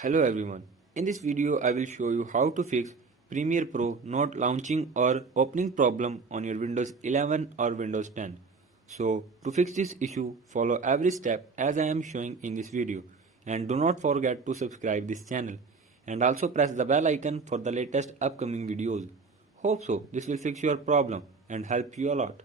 Hello everyone. In this video I will show you how to fix Premiere Pro not launching or opening problem on your Windows 11 or Windows 10. So to fix this issue, follow every step as I am showing in this video, and do not forget to subscribe this channel and also press the bell icon for the latest upcoming videos. Hope so this will fix your problem and help you a lot.